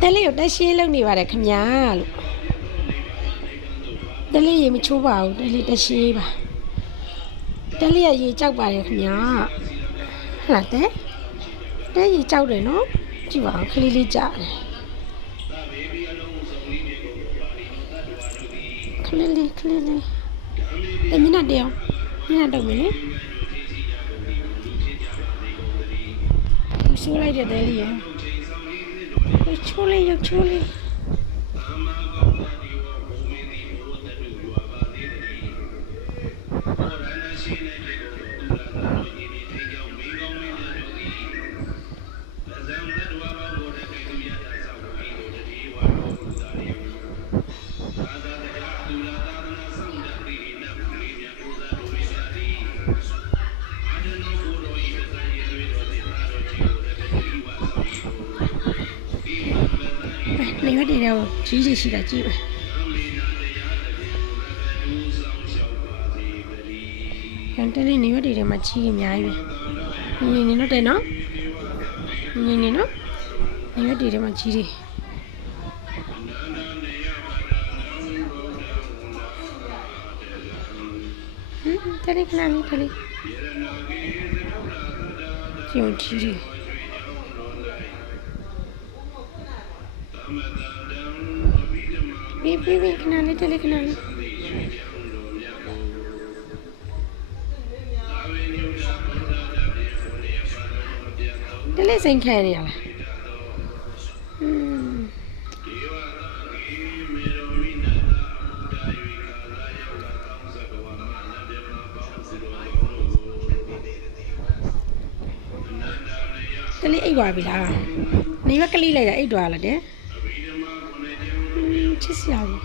တယ်လေကိုတက်ရှင်းလုပ်နေပါတယ်ခင်ဗျာလို့တယ်လေရေမချိုးပါဘူးတယ်လေတက်ရှင်းပါတယ်လေကရေကြောက်ပါတယ်ခင်ဗျာဟုတ်လားတဲ့ရေကြောက်တယ်နော်ကြည့်ပါဦးခလေးလေးကြာတယ်ခလေးလေးတမျက်နှာတယောက်မျက်နှာတော့မယ်လေချိုးလိုက်တဲ့တယ်လေရချိုးလေးရောက်ချိုးလေးနေရတဲ့တော့ကြီးရှိတာကြည့်ပါကန်တလေးနေရတဲ့မှာကြီးအများကြီးပဲငင်းနေတော့တယ်နော်ငင်းနေနော်နေရတဲ့မှာကြီးတယ်တလေးခဏလေးတလေးကျုံကြီးတယ်ဘေးခဏလေးတလေးခဏလေးတလေးစိန်ခံရရလားတလေးအိတ်သွားပြီလားနေဘက်ကလေးလိုက်တာအိတ်သွားလားတဲ့ချစ်စရာဘူး